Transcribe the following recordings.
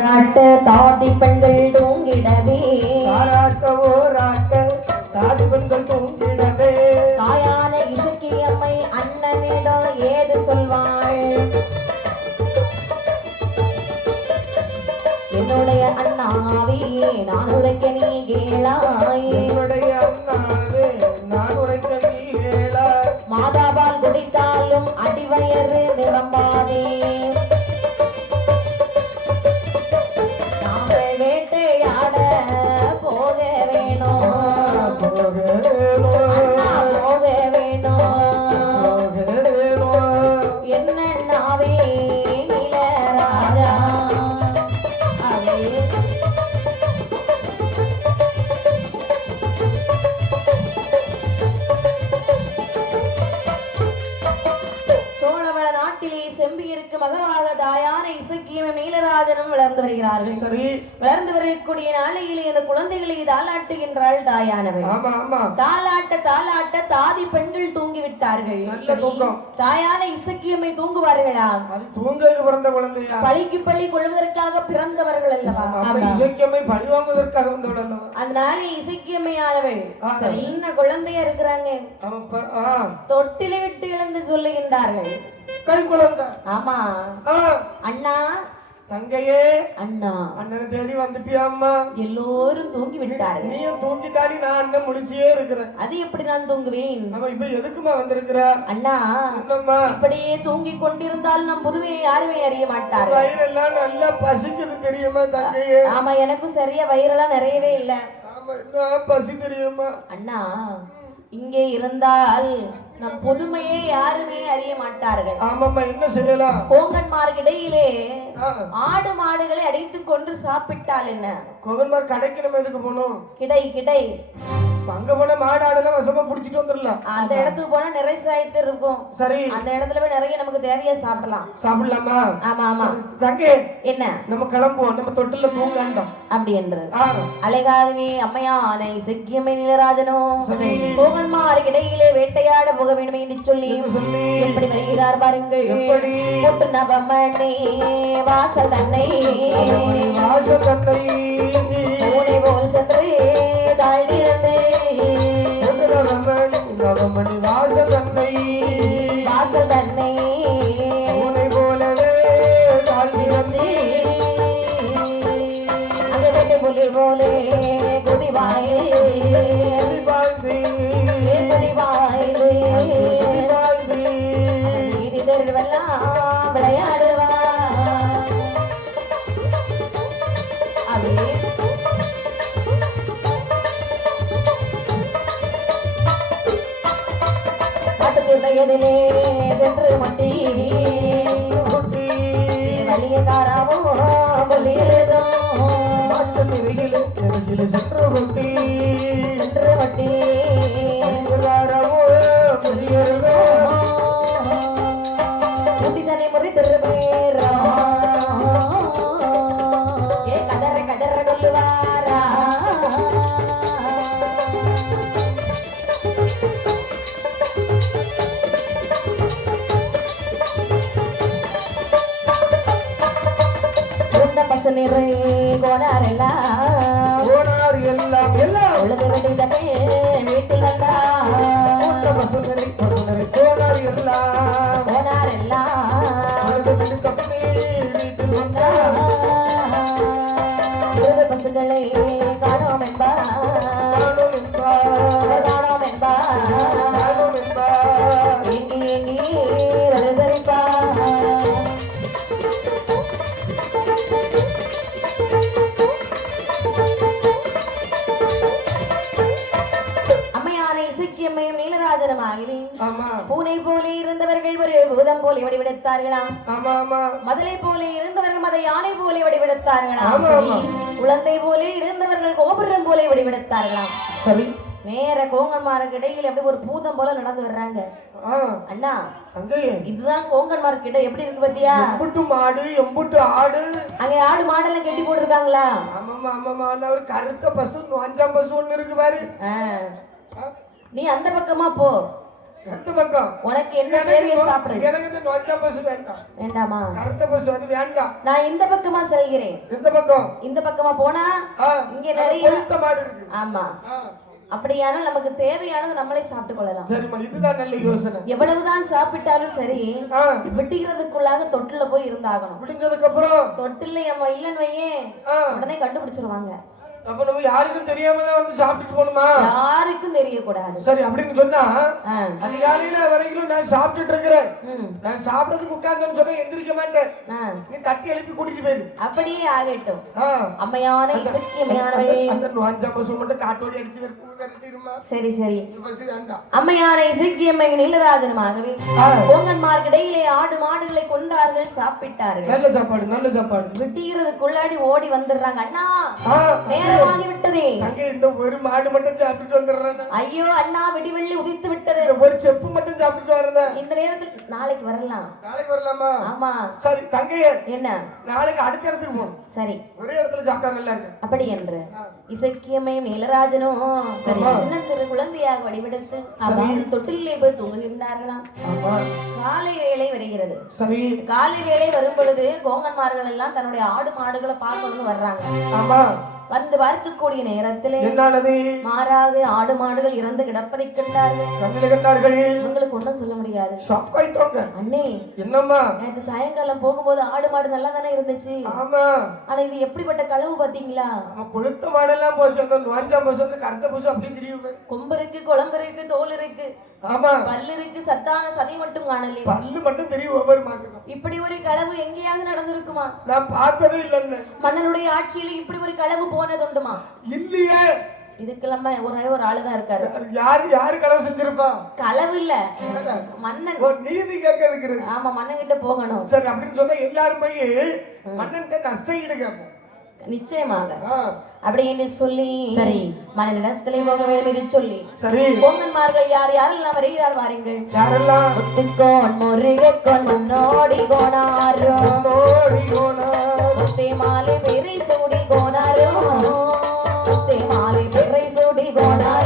ராட்ட தாதி பெண்கள் தூங்கிடவே. தாராட்டவோ ராட்ட தாதி பெண்கள் தூங்கிடவே. தாயான இசக்கி அம்மை அண்ணனிடம் ஏது சொல்வாள்? என்னுடைய அண்ணாவே நான் உரைக்க நீ கேளாய். என்னுடைய அண்ணாவே நான் உரைக்க நீ கேளா மாதாபால் குடித்தாலும் அடிவயறு நிரம்பாதே. வளர்ந்து வருகிறார்கள். சரி. வளர்ந்து வரக்கூடிய நாளையிலே இந்த குழந்தைகளை தாளாட்டுகின்றாள் தாயானவள். ஆமா ஆமா. தாலாட்ட தாலாட்ட தாதி பெண்கள் தூங்கி விட்டார்கள் நல்ல தூக்கம். தாயான இசக்கியம்மை தூங்குவார்களா? அது தூங்கக்கு பிறந்த குழந்தையா? பழிக்கு பழி கொள்வதற்காக பிறந்தவர்கள் அல்லவா? அப்ப இசைக்கம்மை பழி வாங்குவதற்காக வந்தவள் அல்லவா அதனால இசக்கியம்மையானவள். ஆ. சின்ன குழந்தையா இருக்கிறாங்க? தொட்டிலை விட்டு இழந்து சொல்லுகின்றார்கள். கை குழந்தை. ஆமா. அண்ணா தங்கையே அண்ணா. அண்ணனை தேடி வந்துட்டியாம்மா எல்லோரும் தூங்கி விட்டார்கள் நீயும் தூங்கிட்டாடி நான் அண்ணன் முடிச்சே இருக்கிறேன். அது எப்படி நான் தூங்குவேன்? நம்ம இப்ப எதுக்குமா வந்திருக்கிற? அண்ணா என்னம்மா? இப்படியே தூங்கி கொண்டிருந்தால் நம் புதுவையை யாருமே அறிய மாட்டார்கள். வயிறெல்லாம் நல்லா பசிக்குது தெரியுமா தங்கையே? ஆமா எனக்கும் சரியா வயிறெல்லாம் நிறையவே இல்ல. ஆமா என்ன பசி தெரியுமா? அண்ணா இங்கே இருந்தால் நம் புதுமையை யாருமே அறிய மாட்டார்கள். ஆமாம்மா என்ன செய்யலாம்? கோங்கன்மார்க்கு இடையிலே ஆடு மாடுகளை அடைத்துக் கொண்டு சாப்பிட்டால் என்ன? கோகன்மார் கடைக்கு நம்ம எதுக்கு போனோம்? கிடை கிடை. அங்க போன மாடு ஆடெல்லாம் வசமா புடிச்சிட்டு வந்துடலாம் அந்த இடத்துக்கு போனா நிறைய சாயத்து இருக்கும். சரி. அந்த இடத்துல போய் நிறைய நமக்கு தேவையா சாப்பிடலாம். சாப்பிடலாமா? ஆமா ஆமா. தங்கை என்ன? நம்ம கிளம்புவோம். நம்ம தொட்டில தூங்காண்டோம். அப்படி என்று ஆ. அலைகாரமே அம்மையானை செக்கியம்மை நீலராஜனோ. கோவன்மாருக்கு இடையிலே வேட்டையாட போக வேண்டும் என்று சொல்லி. எப்படி வருகிறார் பாருங்கள். எப்படி? பொட்டு நவமணி வாசல் தன்னை. வாச தன்னை. போல் சென்று தாழ்ந்திருந்து வாசல் காட்டுத்திரையதிலே சென்று மட்டி வலிய காராவோ பொல்லியதோ சென்று மட்டி உந்த பசனிறை போலே வடிவெடுத்தார்களாம் ஆமா ஆமா மதலை போலே இருந்தவர்கள் மத யானை போலே வடிவெடுத்தார்களாம் ஆமா, ஆமா. குழந்தை போலே இருந்தவர்கள் கோபுரம் போலே வடிவெடுத்தார்களாம் சரி. நேர கோங்கன்மாருக்கு இடையில் எப்படி ஒரு பூதம் போல நடந்து வர்றாங்க. அண்ணா இதுதான் கோங்கன்மார்க்கு இடம். எப்படி இருக்கு பாத்தியா? எம்புட்டு மாடு எம்புட்டு ஆடு. அங்க ஆடு மாடெல்லாம் கட்டி போட்டிருக்காங்களா? ஆமாமா ஆமாமா நான் ஒரு கருத்த பசு நொஞ்சாம் பசு ஒண்ணு இருக்கு பாரு. நீ அந்த பக்கமா போ. எந்த பக்கம். உனக்கு என்ன தேவையை சாப்பிடு. எனக்கு இந்த நொஞ்ச பஸ் வேண்டாம். வேண்டாமா? கருத்த பஸ் அது வேண்டாம். நான் இந்த பக்கமா செல்கிறேன். எந்த பக்கம். இந்த பக்கமா போனா இங்க நிறைய கொழுத்த மாடு இருக்கு. ஆமா. அப்படியானால் நமக்கு தேவையானது நம்மளே சாப்பிட்டு கொள்ளலாம். சரிம்மா இதுதான் நல்ல யோசனை. எவ்வளவுதான் சாப்பிட்டாலும் சரி ஆ, விட்டிக்கிறதுக்குள்ளாக தொட்டில போய் இருந்தாகணும். விடிஞ்சதுக்கு அப்புறம். தொட்டில நம்ம இல்லைன்னு வையே உடனே கண்டுபிடிச்சிருவாங்க. அப்ப நம்ம யாருக்கும் தெரியாம தான் வந்து சாப்பிட்டுட்டு போகணுமா? யாருக்கும் தெரியக்கூடாது. சரி அப்படின்னு சொன்னா அதிகாலையில வரைக்கும் நான் சாப்பிட்டுட்டு இருக்கிறேன். நான் சாப்பிடறதுக்கு உட்கார்ந்தேன்னு சொன்னா எந்திரிக்க மாட்டேன். நீ தட்டி எழுப்பி கூட்டிட்டு போயிரு. அப்படியே ஆகட்டும். அம்மையான இசக்கியமையானவள் அந்த பஸ் மட்டும் காட்டோடி அடிச்சு விரட்டிடுமா சரி சரி. அம்மையான இசக்கியம்மை நீலராஜனுமாகவே ஆ, கோங்கன்மார்க்கிடையிலே ஆடு மாடுகளை கொண்டார்கள் சாப்பிட்டார்கள். நல்ல சாப்பாடு நல்ல சாப்பாடு. விட்டிகிறதுக்குள்ளாடி ஓடி வந்துடுறாங்க. அண்ணா ஆ, தங்க இந்த ஒரு மாடு மட்டும் சாப்பிட்டுட்டு வந்துடுறேன். ஐயோ அண்ணா விடிவெள்ளி உதித்து விட்டது. ஒரு செப்பு மட்டும் சாப்பிட்டுட்டு வரேன். இந்த நேரத்தில் நாளைக்கு வரலாம். நாளைக்கு வரலாமா? ஆமா. சரி தங்கையே. என்ன? நாளைக்கு அடுத்த இடத்துக்கு போகணும். சரி. ஒரே இடத்துல சாப்பிட்டா நல்லா இருக்கு. அப்படி என்று. இசக்கியமையும் நீலராஜனும் சரி. சின்ன சிறு குழந்தையாக வடிவெடுத்து அவர்கள் தொட்டிலே போய் தூங்குகின்றார்களாம் காலை வேளை வருகிறது. காலை வேளை வரும் பொழுது கோங்கன்மார்கள் எல்லாம் தன்னுடைய ஆடு மாடுகளை பார்க்கணும்னு வர்றாங்க. ஆமா. வந்து பார்க்கக்கூடிய நேரத்திலே என்னானது மாறாக ஆடு மாடுகள் இறந்து கிடப்பதை கண்டார்கள். கண்ணில் கண்டார்கள். உங்களுக்கு ஒண்ணும் சொல்ல முடியாது. ஷாக் ஆயிட்டோங்க அண்ணே என்னம்மா? நேற்று சாயங்காலம் போகும்போது ஆடு மாடு நல்லா தானே இருந்துச்சு? ஆமா. ஆனா இது எப்படிப்பட்ட களவு பாத்தீங்களா நம்ம கொளுத்த மாடெல்லாம் போச்சு. அந்த நுவாஞ்சாம் பஸ் வந்து கருத்த பஸ் அப்படின்னு தெரியும். கொம்பு இருக்கு குழம்பு இருக்கு தோல் இருக்கு. ஆமா. பல்லு இருக்கு சத்தான சதை மட்டும் காணலே. பல்லு மட்டும் தெரியும் ஒவ்வொரு மாட்டுக்கும் இப்படி ஒரு களவு எங்கேயாவது நடந்திருக்குமா? நான் பார்த்ததே இல்லைன்னு மன்னனுடைய ஆட்சியில இப்படி ஒரு களவு போனதுண்டுமா? இல்லையே. இதுக்கெல்லாம் ஒரே ஒரு ஆளுதான் இருக்காரு. யாரு யாரு களவு செஞ்சிருப்பா? களவு இல்ல. மன்னன். நீதி கேட்கறதுக்கு. ஆமா மன்னன் கிட்ட போகணும். சரி அப்படின்னு சொன்னா எல்லாரும் போய் மன்னன்கிட்ட நஷ்ட ஈடு கேட்போம். நிச்சயமாக. அப்படி என்று சொல்லி சரி. மன்னனிடத்திலே போக வேண்டும் என்று சொல்லி. சரி. பொங்கன்மார்கள் யார் யாரெல்லாம் வருகிறார் வாருங்கள். யாரெல்லாம்? முத்துக்கோன் முருகக்கோன் முன்னோடி போனார். முத்தே மாலை பெரை சூடி கோனாரோ முத்தே மாலை பெரை சூடி கோனாரோ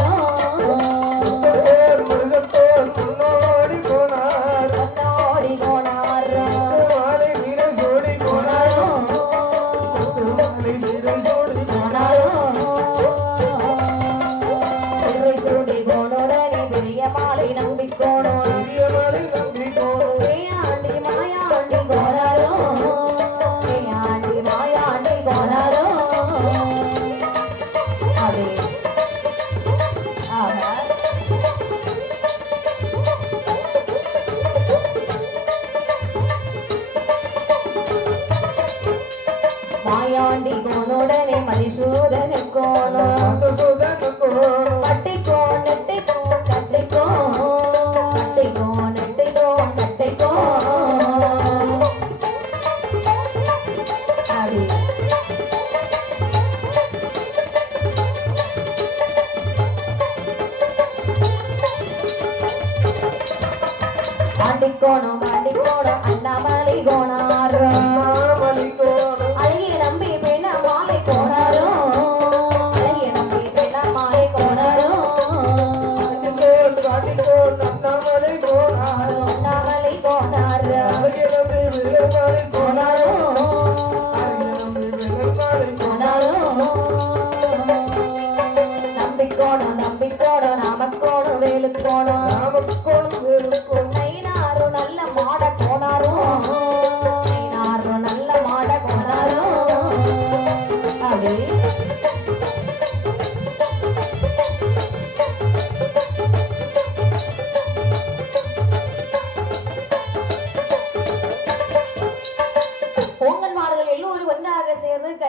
அடி போடும்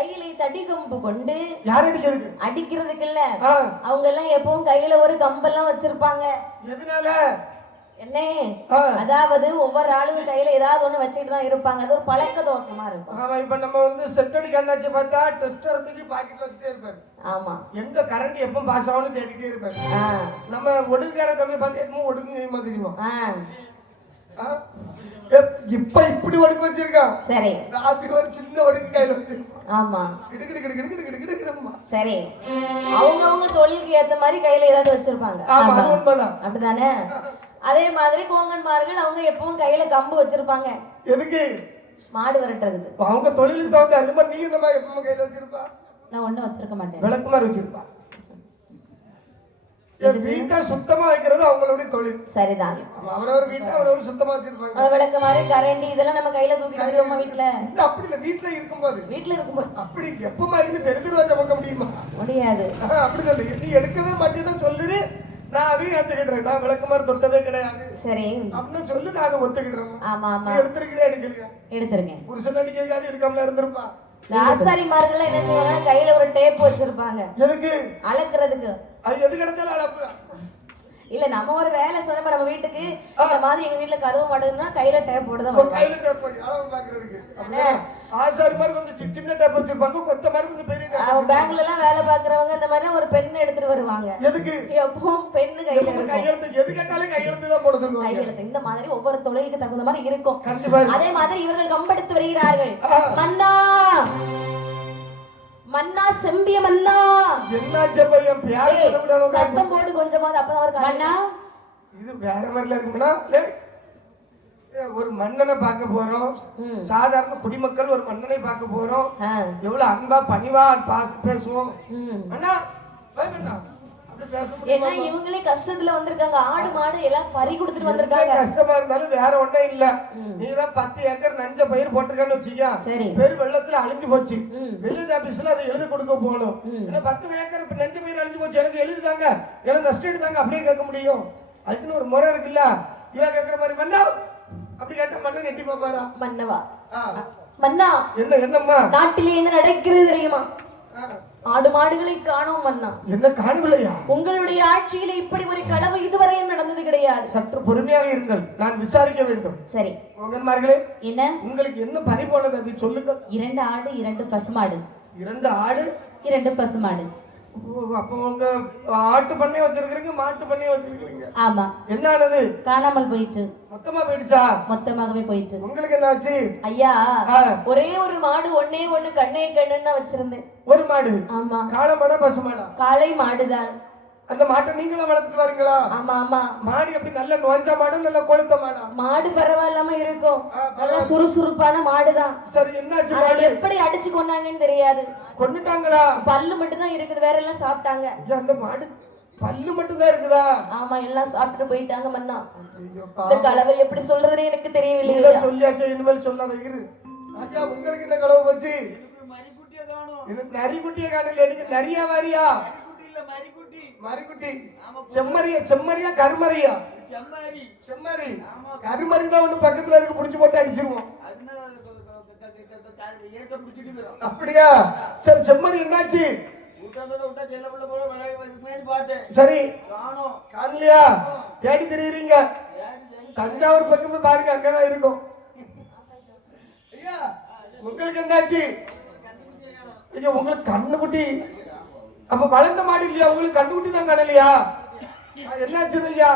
கையிலே தடி கம்பு கொண்டு யார் அடிக்கிறதுக்கு? அடிக்கிறதுக்கு இல்ல அவங்க எல்லாம் எப்பவும் கையில ஒரு கம்பெல்லாம் வச்சிருப்பாங்க. எதனால? என்ன? அதாவது ஒவ்வொரு ஆளும் கையில ஏதாவது ஒண்ணு வச்சுட்டு தான் இருப்பாங்க. அது ஒரு பழக்க தோஷமா இருக்கும். ஆமா இப்ப நம்ம வந்து செட்டடி கண்ணாச்சி பார்த்தா டெஸ்டர் தூக்கி பாக்கெட்ல வச்சுட்டே இருப்பாரு. ஆமா. எங்க கரண்ட் எப்ப பாஸ் ஆகும்னு தேடிட்டே இருப்பாரு. நம்ம ஒடுங்குற தம்பி பார்த்து எப்பவும் ஒடுங்குமா தெரியுமா? எப்- இப்ப இப்படி வடுக்கு வச்சிருக்கான் சரி. ராத்திரி ஒரு சின்ன வடுக்கு கையில வச்சிருக்கான் ஆமா. கிடுகிடு கிடுகிடு கிடுகிடு கிடுகிடுமா சரி. அவங்க அவங்க தொழிலுக்கு ஏத்த மாதிரி கையில ஏதாவது வச்சிருப்பாங்க. ஆமா அது உண்மைதான். அப்படிதானே அதே மாதிரி கோங்கன்மார்கள் அவங்க எப்பவும் கையில கம்பு வச்சிருப்பாங்க. எதுக்கு? மாடு விரட்டுறதுக்கு. அவங்க தொழிலுக்கு தகுந்த அனுமதி நீ நம்ம எப்பவும் கையில வச்சிருப்பா? நான் ஒண்ணும் வச்சிருக்க மாட்டேன். விளக்குமாறு வச்சிருப்பா. வீட்டை சுத்தமா வைக்கிறது அவங்களுடைய தொழில். சரிதான். அவரவர் வீட்டை அவரவர் சுத்தமா வச்சிருப்பாங்க. விளக்கு மாதிரி கரண்டி இதெல்லாம் நம்ம கையில தூக்கிட்டு வருவோமா வீட்டுல இல்ல அப்படி இல்ல. வீட்டுல இருக்கும்போது. வீட்டுல இருக்கும்போது. அப்படி எப்ப மாதிரி தெரிஞ்சிருவா சமக்க முடியுமா? முடியாது. அப்படி சொல்லு. நீ எடுக்கவே மாட்டேன்னு சொல்லுரு நான் அதையும் ஏத்துக்கிடுறேன். நான் விளக்குமாறு தொட்டதே கிடையாது. சரி. அப்படின்னு சொல்லு நான் அதை ஆமா ஆமா. நீ எடுத்திருக்கிறே எடுக்கலையா? எடுத்துருங்க புருஷன் அடிக்கிறதுக்காக எடுக்காமல இருந்திருப்பா. இந்த ஆசாரிமார்கள் என்ன செய்வாங்கன்னா கையில ஒரு டேப் வச்சிருப்பாங்க. எதுக்கு? அளக்குறதுக்கு அது எது கிடைச்சாலும் அளப்பு இல்ல நம்ம ஒரு வேலை சொன்னோம் நம்ம வீட்டுக்கு இந்த மாதிரி எங்க வீட்டுல கதவு மாட்டுதுன்னா கையில டேப் போட்டுதான் ஒரு கையில டேப் பண்ணி அளவு பாக்குறதுக்கு. அப்படியே ஆசாரி மாதிரி கொஞ்சம் சின்ன சின்ன டேப் வச்சிருப்பாங்க கொத்த மாதிரி கொஞ்சம் பெரிய டேப் அவன் பேங்க்ல எல்லாம் வேலை பாக்குறவங்க இந்த மாதிரி ஒரு பென் எடுத்துட்டு வருவாங்க. எதுக்கு? எப்பவும் பெண்ணு கையில இருக்கும். கையெழுத்து? எது கேட்டாலும் கையெழுத்து தான் போட சொல்லுவாங்க கையெழுத்து. இந்த மாதிரி ஒவ்வொரு தொழிலுக்கு தகுந்த மாதிரி இருக்கும். கண்டிப்பா. அதே மாதிரி இவர்கள் கம்பெடுத்து வருகிறார்கள். மன்னா. மன்னா செம்பிய மன்னா. சத்தம் போட்டு கொஞ்சமாவது அப்பதான் அவர் மன்னா? இது வேற மாதிரில இருக்கும்னா ஒரு மன்னனை பார்க்க போறோம். சாதாரண குடிமக்கள் ஒரு மன்னனை பார்க்க போறோம். எவ்வளவு அன்பா பணிவா பாச- பேசுவோம். அண்ணா ஏன்னா இவங்களே கஷ்டத்துல வந்திருக்காங்க. ஆடு மாடு எல்லாம் பறி கொடுத்துட்டு வந்திருக்காங்க. கஷ்டமா இருந்தாலும் வேற ஒண்ணும் இல்ல. நீதான் பத்து ஏக்கர் நஞ்ச பயிர் போட்டிருக்கான்னு வச்சுக்க பெரு வெள்ளத்துல அழிஞ்சு போச்சு. வில்லேஜ் ஆபீஸ்ல அதை எழுதி கொடுக்க போகணும் ஏன்னா பத்து ஏக்கர் நெஞ்ச பயிர் அழிஞ்சு போச்சு. எனக்கு எழுதிதாங்க. எனக்கு நஷ்டம் எடுத்தாங்க. அப்படியே கேட்க முடியும். அதுக்குன்னு ஒரு முறை இருக்குல்ல. இவன் கேட்கிற மாதிரி மன்னா அப்படி கேட்டா மன்னன் எட்டி பாப்பாரா மன்னவா? ஆ. மன்னா? என்ன என்னம்மா? நாட்டிலே என்ன நடக்கிறது தெரியுமா. ஆடு மாடுகளை காணோம் மன்னா. என்ன காணவில்லையா உங்களுடைய ஆட்சியில இப்படி ஒரு களவு இதுவரையும் நடந்தது கிடையாது. சற்று பொறுமையாக இருங்கள். நான் விசாரிக்க வேண்டும். சரி. என்ன? உங்களுக்கு என்ன பறி போனது? அது சொல்லுங்கள். இரண்டு ஆடு இரண்டு பசுமாடு. இரண்டு ஆடு இரண்டு பசுமாடு. அப்போ உங்க ஆட்டு பண்ணைய வச்சிருக்கீங்க மாட்டு பண்ணைய வச்சிருக்கீங்க ஆமா. என்ன ஆனது காணாமல் போயிட்டு. மொத்தமா போயிடுச்சா? மொத்தமாகவே போயிட்டு. உங்களுக்கு என்ன ஆச்சு ஐயா ஒரே ஒரு மாடு ஒன்னே ஒண்ணு கண்ணே கண்ணுன்னு தான் வச்சிருந்தேன். ஒரு மாடு? ஆமா. காளை மாடா பசு மாடா? காளை மாடுதான். அந்த மாட்டை நீங்க தான் வளர்த்துட்டு வரீங்களா? ஆமா ஆமா. மாடு எப்படி நல்ல நோஞ்ச மாடு நல்ல கொளுத்த மாடா? மாடு பரவாயில்லாம இருக்கும். நல்லா சுறுசுறுப்பான மாடுதான். சரி என்னாச்சு மாடு? எப்படி அடிச்சு கொண்டாங்கன்னு தெரியாது. கொண்டுட்டாங்களா பல்லு மட்டும் தான் இருக்குது வேற எல்லாம் சாப்பிட்டாங்க. அந்த மாடு பல்லு மட்டும் தான் இருக்குதா? ஆமா எல்லாம் சாப்பிட்டுட்டு போயிட்டாங்க மன்னா. இந்த கலவை எப்படி சொல்றதுன்னு எனக்கு தெரியவில்லையா நீதான் சொல்லியாச்சு இனிமேல் சொல்லாத இரு. ஐயா உங்களுக்கு என்ன கலவு போச்சு? எனக்கு நரிக்குட்டியை காணல எனக்கு நரியா வாரியா? மரிக்குட்டி செம்மறியா செம்மறியா கருமறியா? செம்மறி. கருமறினா ஒண்ணு பக்கத்துல இருக்கு புடிச்சு போட்டு அடிச்சிருவோம். அப்படியா? சரி செம்மறி என்னாச்சு? சரி. காணலையா? தேடி தெரியுறீங்க. தஞ்சாவூர் பக்கமே பாருங்க அங்கதான் இருக்கும். ஐயா உங்களுக்கு என்னாச்சு? ஐயா உங்களுக்கு கண்ணுக்குட்டி அப்ப வளர்ந்த மாடு இல்லையா? உங்களுக்கு கண்ணுக்குட்டி தான் காணலையா என்னாச்சு ஐயா?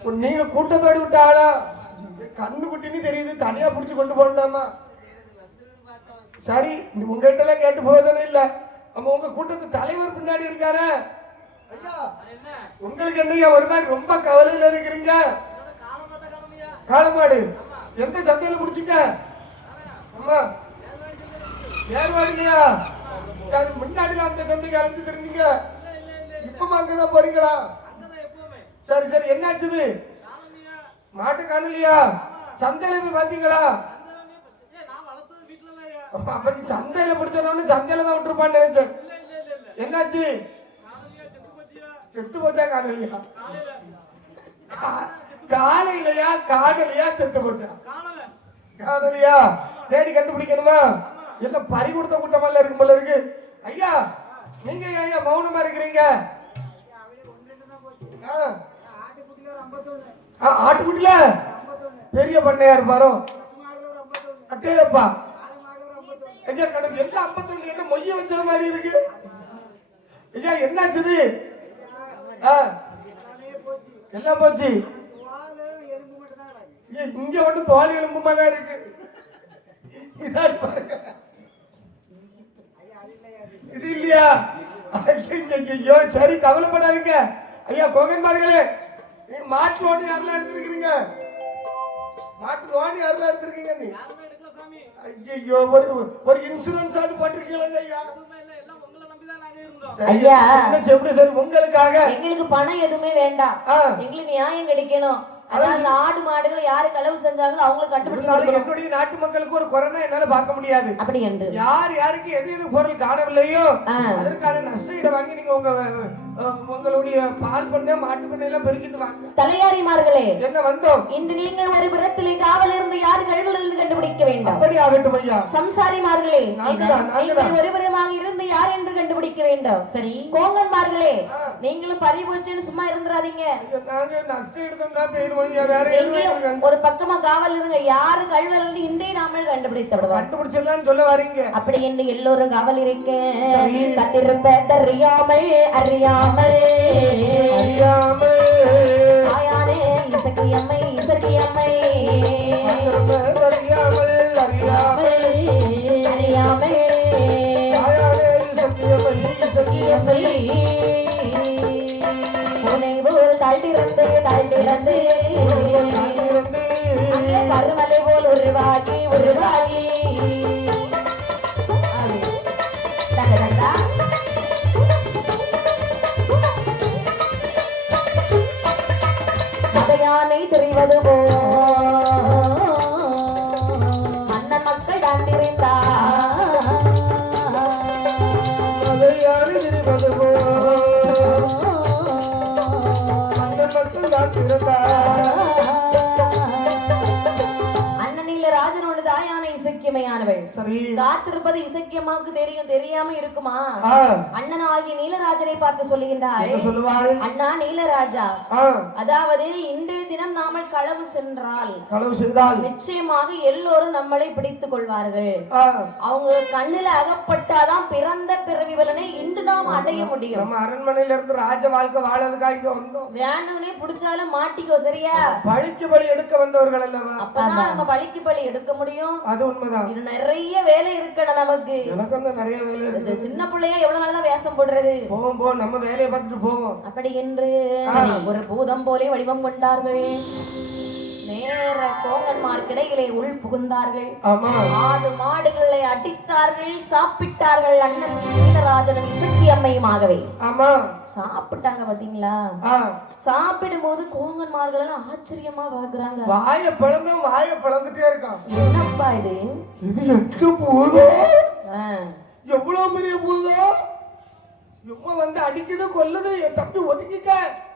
ஓ, நீங்க கூட்டத்தோடி விட்ட ஆளா? கண்ணுக்குட்டின்னு தெரியுது தனியா புடிச்சு கொண்டு போகண்டாமா சரி உங்ககிட்ட எல்லாம் கேட்டு பிரயோஜனம் இல்ல. நம்ம உங்க கூட்டத்து தலைவர் பின்னாடி இருக்காரு. உங்களுக்கு என்னையா ஒரு மாதிரி ரொம்ப கவலையில இருக்கிறீங்க? காலமாடு எந்த சந்தையில முடிச்சீங்க அம்மா ஏர்வாடிலையா அது முன்னாடி அந்த சந்தைக்கு அழைச்சு தெரிஞ்சீங்க. இப்பவும் அங்கதான் போறீங்களா? சரி சரி. என்னாச்சுது மாட்டு காணலையா? சந்தையில போய் பாத்தீங்களா அப்ப நீ சந்தையில பிடிச்சோன்னு சந்தையில தான் விட்டுருப்பான்னு நினைச்சேன். என்னாச்சு? செத்து போச்சா காணலையா? கா- காலையிலயா காணலையா செத்து போச்சா? காணலையா தேடி கண்டுபிடிக்கணுமா? என்ன பறி கொடுத்த கூட்டமெல்லாம் இருக்கும் போல இருக்கு? ஐயா நீங்க ஐயா மௌனமா இருக்கிறீங்க? ஆ. ஆ, ஆட்டுக்குட்டில? பெரிய பண்ணையா இருப்பாரோ? அட்டேப்பா ஐயா கடவுள் எல்லாம் ஐம்பத்தொன்னு என்ன மொய்ய வச்சது மாதிரி இருக்கு? ஐயா என்னாச்சுது? ஆ. எல்லாம் போச்சு? ஐயா, இங்க வந்து தோல் எலும்புமா தான் இருக்கு. இதான் பாருங்க. இது இல்லையா? ஐயோ சரி கவலைப்படாதீங்க. ஐயா கோகன்மார்களே நீ மாட்டு லோன் யாரெல்லாம் எடுத்திருக்கிறீங்க? மாட்டு லோன் யாரெல்லாம் எடுத்திருக்கீங்க நீ? யாருமே எடுக்கல சாமி. ஐயோ ஒரு ஒரு இன்சூரன்ஸ் அது போட்டிருக்கீங்களா ஐயா. எதுவுமே இல்ல எல்லாம் உங்களை நம்பிதான் நாங்க இருந்தோம். சரி, ஐயா. என்ன செய்ய சரி உங்களுக்காக? எங்களுக்கு பணம் எதுவுமே வேண்டாம். ஆ. எங்களுக்கு நியாயம் கிடைக்கணும். அதாவது ஆடு மாடுகளை யாரு களவு செஞ்சாங்களோ அவங்களை கண்டுபிடிச்சு இருந்தாலும் கொடுக்கணும். என்னுடைய நாட்டு மக்களுக்கு ஒரு கொரோனா என்னால பார்க்க முடியாது அப்படி என்று யார் யாருக்கு எது எது பொருள் காணவில்லையோ. அதற்கான நஷ்ட ஈடை வாங்கி நீங்க உங்க உங்களுடைய பால் பண்ணை மாட்டு பண்ணை எல்லாம் பெருக்கிட்டு வாங்க. தலையாரிமார்களே என்ன வந்தோம்? இன்று நீங்கள் ஒரு புறத்திலே காவல் இருந்து யார் கழுவில் இருந்து கண்டுபிடிக்க வேண்டாம்? அப்படி ஆகட்டும் ஐயா. சம்சாரிமார்களே நாங்க நீங்கள் இருந்து யார் என்று கண்டுபிடிக்க வேண்டும்? சரி. கோங்கன்மார்களே நீங்களும் பறி போச்சுன்னு சும்மா எங்களுக்கு ஒரு பக்கமா காவல் இருங்க யாரு கழுவல் இன்றே நாமல் கண்டுபிடித்து விடுவோம். கண்டுபிடிச்சிடலாம்னு சொல்ல வரீங்க. அப்படி என்று எல்லோரும் காவல் இருக்க. கத்திருப்ப தெரியாமல் அறியாமல். அறியாம தாயானே இசக்கியம்மை இசக்கியம்மை. அறியாமல். உன்னை போல் கருமலை போல் உருவாகி உருவாகி. தெரிவது போ சரி. காத்திருப்பது இசக்கியமாவுக்கு தெரியும் தெரியாம இருக்குமா? அண்ணன் ஆகிய நீலராஜனை பார்த்து சொல்லுகின்றாள். அண்ணா நீலராஜா. அதாவது இன்றைய தினம் நாமல் களவு சென்றால். களவு செய்தால். நிச்சயமாக எல்லோரும் நம்மளை பிடித்துக் கொள்வார்கள். அவங்க கண்ணுல அகப்பட்டாதான் பிறந்த பிறவி பலனை இன்று நாம் அடைய முடியும். நம்ம அரண்மனையில இருந்து ராஜ வாழ்க்கை வாழறதுக்காக இங்க வந்தோம். வேணும்னே பிடிச்சாலும் மாட்டிக்கோ சரியா? பழிக்கு பலி எடுக்க வந்தவர்கள் அல்லவா? அப்பதான் நம்ம பழிக்கு பழி எடுக்க முடியும். அது உண்மைதான். இது நிறைய வேலை இருக்கணும் நமக்கு. எனக்கு வந்து நிறைய வேலை இது இருக்குது. சின்ன பிள்ளையா எவ்வளவு நாள் தான் வேஷம் போடுறது? போவோம் போவோம். நம்ம வேலையை பார்த்துட்டு போவோம். அப்படி என்று ஒரு பூதம் போலே வடிவம் கொண்டார்கள். நேர கோங்கன்மார்க்கிடையிலே உள் புகுந்தார்கள். ஆமா ஆடு மாடுகளை அடித்தார்கள் சாப்பிட்டார்கள். அண்ணன் நீலராஜனும் இசக்கி அம்மையுமாகவே ஆமா சாப்பிட்டாங்க பாத்தீங்களா சாப்பிடும் போது கோங்கன்மார்கள் எல்லாம் ஆச்சரியமா பாக்குறாங்க வாயை பிளந்தும் வாயை பிளந்துட்டே இருக்கான். என்னப்பா இது? இது எட்டு பூதம். எவ்வளவு பெரிய பூதம்? எம்மா வந்து அடிக்குது கொல்லுது என் தம்பி ஒதுக்கிக்க.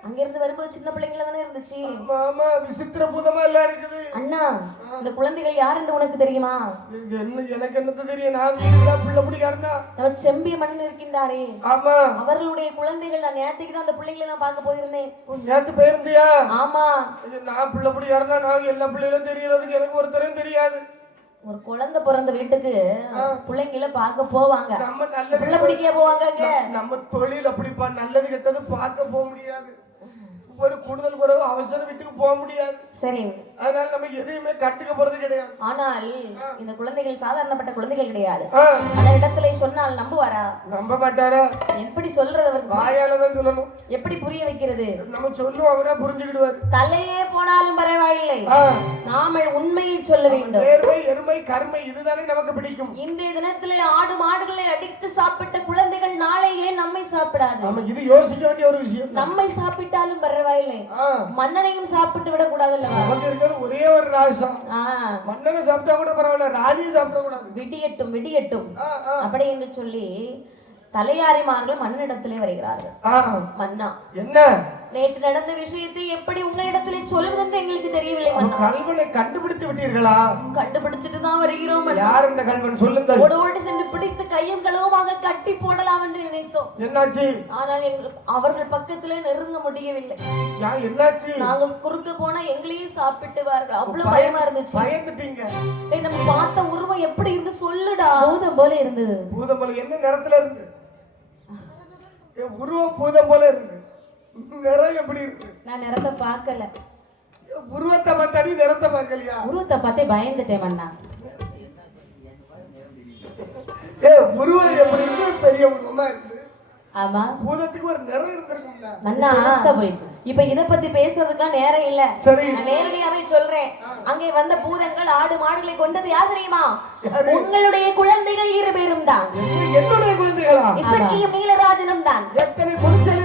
அங்கிருந்து வரும்போது சின்ன பிள்ளைங்கள தானே இருந்துச்சு? ஆமா ஆமா விசித்திர பூதமா எல்லாம் இருக்குது. அண்ணா இந்த குழந்தைகள் யாருன்னு உனக்கு தெரியுமா? என்ன எனக்கு என்னத்த தெரியும்? நான் வீடுல பிள்ளை பிடிக்காருனா நம்ம செம்பிய மண் இருக்கின்றாரே. ஆமா. அவர்களுடைய குழந்தைகள் நான் நேற்றுக்கு தான் அந்த பிள்ளைங்களை நான் பார்க்க போயிருந்தேன். நேத்து போயிருந்தியா? ஆமா. நான் பிள்ளை பிடிக்காருனா நான் எல்லா பிள்ளைகளும் தெரியறதுக்கு எனக்கு ஒருத்தரும் தெரியாது. ஒரு குழந்தை பிறந்த வீட்டுக்கு பிள்ளைங்கள பார்க்க போவாங்க. நம்ம நல்லது பிள்ளை பிடிக்க போவாங்க அங்க. நம்ம தொழில் அப்படிப்பா நல்லது கெட்டது பார்க்க போக முடியாது. ஒரு கூடுதல் குறைவு அவசர வீட்டுக்கு போக முடியாது. சரி. அதனால நம்ம எதையுமே கட்டுக்க போறது கிடையாது. ஆனால் இந்த குழந்தைகள் சாதாரணப்பட்ட குழந்தைகள் கிடையாது. அந்த இடத்துல சொன்னால் நம்புவாரா? நம்ப மாட்டாரா? எப்படி சொல்றது அவருக்கு? வாயால தான் சொல்லணும். எப்படி புரிய வைக்கிறது? நம்ம சொல்லுவோம் அவரா புரிஞ்சுக்கிடுவாரு. தலையே போனாலும் பரவாயில்லை. ஆ, நாமல் உண்மையை சொல்ல வேண்டும். நேர்மை எருமை கருமை இதுதானே நமக்கு பிடிக்கும். இன்றைய தினத்திலே ஆடு மாடுகளை அடித்து சாப்பிட்ட குழந்தைகள் நாளையே நம்மை சாப்பிடாது. நம்ம இது யோசிக்க வேண்டிய ஒரு விஷயம். நம்மை சாப்பிட்டாலும் பரவாயில்லை. மன்னனையும் சாப்பிட்டு விட நமக்கு இருக்கிறது ஒரே ஒரு ராசம் மன்னனை சாப்பிட்டா கூட பரவாயில்ல ராணியை சாப்பிட கூடாது விடியட்டும் விடியட்டும். அப்படி என்று சொல்லி தலையாரிமார்கள் மன்னனிடத்திலே வருகிறார்கள். மன்னா. என்ன? நேற்று நடந்த விஷயத்தை எப்படி உங்களிடத்திலே சொல்வதென்று எங்களுக்கு தெரியவில்லை மன்னா. கல்வனை கண்டுபிடித்து விட்டீர்களா? கண்டுபிடிச்சிட்டு தான் வருகிறோம். யார் இந்த கல்வன்? சொல்லுங்கள். ஓடு ஓடி சென்று பிடித்து கையும் களவுமாக கட்டி போடலாம் என்று நினைத்தோம். என்னாச்சு? ஆனால் எங்களுக்கு அவர்கள் பக்கத்திலே நெருங்க முடியவில்லை. என்னாச்சு? நாங்க குறுக்க போனா எங்களையும் சாப்பிட்டுவார்கள் அவ்வளவு பயமா இருந்துச்சு. பயந்துட்டீங்க. நம்ம பார்த்த உருவம் எப்படி இருந்து சொல்லுடா. பூதம் போல இருந்தது. பூதமலை என்ன நிறத்துல இருந்து? உருவம் பூதம் போல இருக்கு நிறம் எப்படி இருக்கு? நான் நிறத்தை பார்க்கல. உருவத்தை பார்த்தா நீ நிறத்தை பார்க்கலையா? உருவத்தை பார்த்தே பயந்துட்டேன் மண்ணா ஏ உருவம் எப்படி இருக்கு? பெரிய உருவமா இருக்கு. ஆமா. பூதத்துக்கு ஒரு நிறம் இருந்திருக்கும்ல. மன்னா பெருசா போயிட்டு. இப்ப இத பத்தி பேசுறதுக்குலாம் நேரம் இல்ல. சரி. நான் நேரடியாவே சொல்றேன். அங்கே வந்த பூதங்கள் ஆடு மாடுகளை கொண்டது யார் தெரியுமா? உங்களுடைய குழந்தைகள் இரு பேரும் தான். என்ன- என்னுடைய குழந்தைகளா? இசக்கியும் நீலராஜனும் தான். எத்தனை துணிச்சல்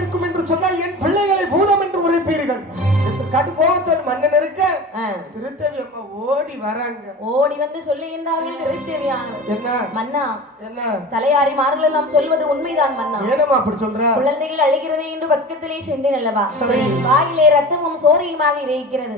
கடுகோத்தன் மன்னன் இருக்க. திருத்தேவி அம்மா ஓடி வராங்க. ஓடி வந்து சொல்லுகின்றார்கள் திருத்தேவியானவர். என்ன? மன்னா என்ன? தலையாரிமார்கள் எல்லாம் சொல்வது உண்மைதான் மன்னா. ஏனம்மா அப்படி சொல்ற? குழந்தைகள் அழுகிறதே என்று பக்கத்திலே சென்றேன் அல்லவா. வாயிலே ரத்தமும் சோரியுமாக இருக்கிறது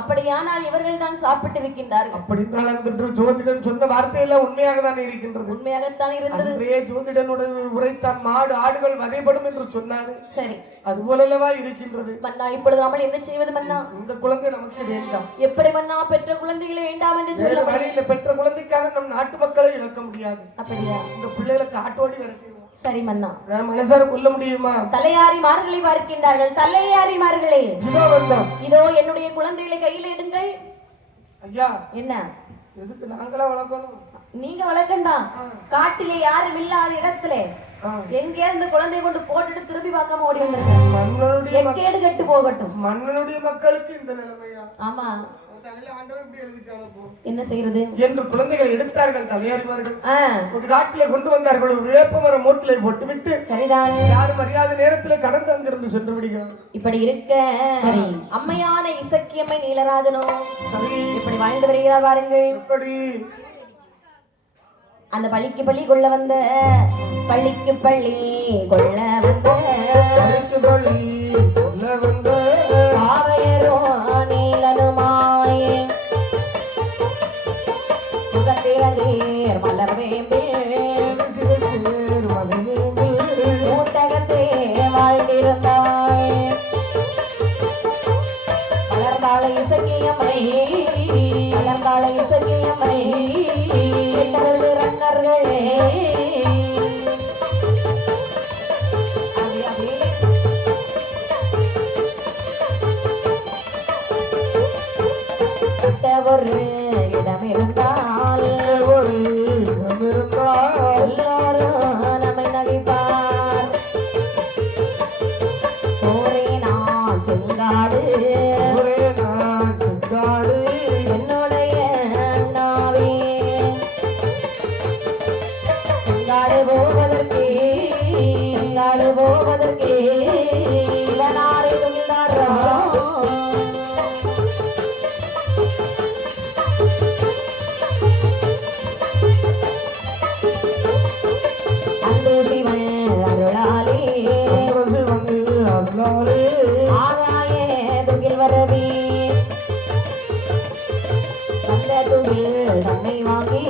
அப்படியானால் இவர்கள் தான் சாப்பிட்டு இருக்கின்றார்கள் அப்படின்றால் அந்த ஜோதிடன் சொன்ன வார்த்தையெல்லாம் உண்மையாக தான் இருக்கின்றது. உண்மையாகத்தான் இருந்தது. ஜோதிடனுடைய உரைத்தான் மாடு ஆடுகள் வதைப்படும் என்று சொன்னாரு. சரி. அது போலல்லவா இருக்கின்றது. மன்னா இப்பொழுது நாமல் என்ன செய்வது மன்னா? இந்த குழந்தை நமக்கு வேண்டாம். எப்படி மன்னா பெற்ற குழந்தைகளை வேண்டாம் என்று சொல்ல வழியில பெற்ற குழந்தைக்காக நம் நாட்டு மக்களை இழக்க முடியாது. அப்படியா? இந்த பிள்ளைகளை காட்டோடி விரட்டிடுவோம் சரி மன்னா. வேற மனசார கொல்ல முடியுமா? தலையாரிமார்களை பார்க்கின்றார்கள். தலையாரிமார்களே இதோ வந்தோம் இதோ என்னுடைய குழந்தைகளை கையில் எடுங்கள். ஐயா. என்ன? எதுக்கு நாங்களா வளர்க்கணும்? நீங்க வளர்க்கண்டா? காட்டிலே யாரும் இல்லாத இடத்துல. ஆ. எங்கே அந்த குழந்தையை கொண்டு போட்டுட்டு திரும்பி பார்க்காம ஓடி வந்திருக்க மன்னனுடைய மக்- எக்கேடு கட்டு போகட்டும். மன்னனுடைய மக்களுக்கு இந்த நிலைமையா? ஆமா. இப்படி. என்ன செய்யறது? என்று குழந்தைகளை எடுத்தார்கள் தலையாரிமார்கள். ஒரு காட்டிலே கொண்டு வந்தார்கள் ஒரு வேப்பமர மூட்டிலை போட்டுவிட்டு சரிதான். யாரும் அறியாத நேரத்தில் கடந்து அங்கிருந்து சென்று விடுகிறார்கள் இப்படி இருக்க. அம்மையான இசக்கியம்மை நீலராஜனோ. சரி. இப்படி வாழ்ந்து வருகிறார் பாருங்கள். எப்படி அந்த பள்ளிக்கு பள்ளி கொள்ள வந்த பள்ளிக்கு பள்ளி கொள்ள வந்த. அழைத்து பலி கொல்ல வந்த. ஆவையரோ நீலனுமாயே முகத்திரதேர் மலர் வேம்பில் சிறுத்தேர் மலைமேலே ஊட்டகத்தே வாழ்ந்திருந்தாய். மலர்ந்தாள இசக்கியம்மை மலர்ந்தாள ஒரு இடமிருந்தால் ஒரு தன்னை வாங்கி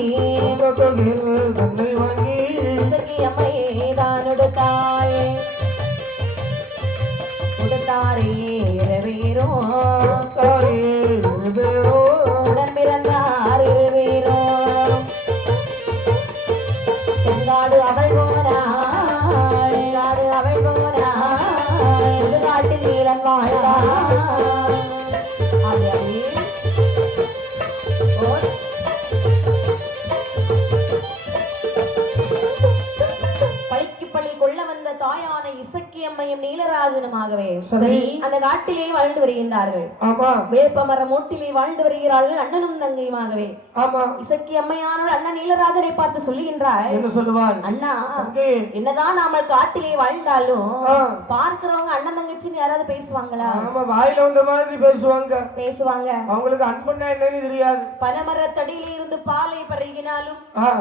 இசக்கியம்மையும் நீலராஜனுமாகவே சரி. அந்த காட்டிலே வாழ்ந்து வருகின்றார்கள். ஆமா. வேப்பமர மூட்டிலே வாழ்ந்து வருகிறார்கள் அண்ணனும் தங்கையுமாகவே. ஆமா. இசக்கி அம்மையானவள் அண்ணன் நீலராஜனை பார்த்து சொல்லுகின்றாள் என்ன சொல்லுவான் அண்ணா என்னதான் நாமல் காட்டிலே வாழ்ந்தாலும். பார்க்கிறவங்க அண்ணன் தங்கச்சின்னு யாராவது பேசுவாங்களா? ஆமா வாயில வந்த மாதிரி பேசுவாங்க. பேசுவாங்க. அவங்களுக்கு அன்புன்னா என்னன்னு தெரியாது. பனமரத்தடியிலே இருந்து பாலை பருகினாலும்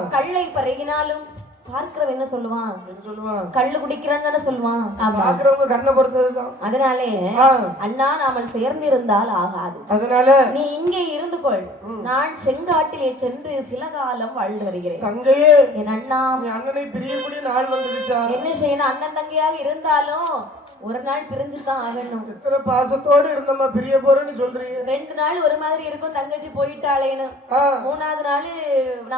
கள்ளை பருகினாலும் பார்க்கிறவன் என்ன சொல்லுவான்? என்ன சொல்லுவான்? கள்ளு குடிக்கிறான்னு தானே சொல்லுவான். பாக்குறவங்க கண்ணை பொறுத்ததுதான். அதனாலே அண்ணா நாமல் சேர்ந்திருந்தால் ஆகாது. அதனால நீ இங்கே இருந்து கொள். நான் செங்காட்டிலே சென்று சில காலம் வாழ்ந்து வருகிறேன். தங்கையே என் அண்ணா. அண்ணனை பிரியக்கூடிய நாள் வந்துடுச்சா? என்ன செய்யணும்? அண்ணன் தங்கையாக இருந்தாலும் ஒரு நாள் பிரிஞ்சு தான் ஆகணும். எத்தனை பாசத்தோடு இருந்தம்மா பிரிய போறேன்னு சொல்றீங்க? ரெண்டு நாள் ஒரு மாதிரி இருக்கும் தங்கச்சி போயிட்டாளேன்னு. மூணாவது நாள்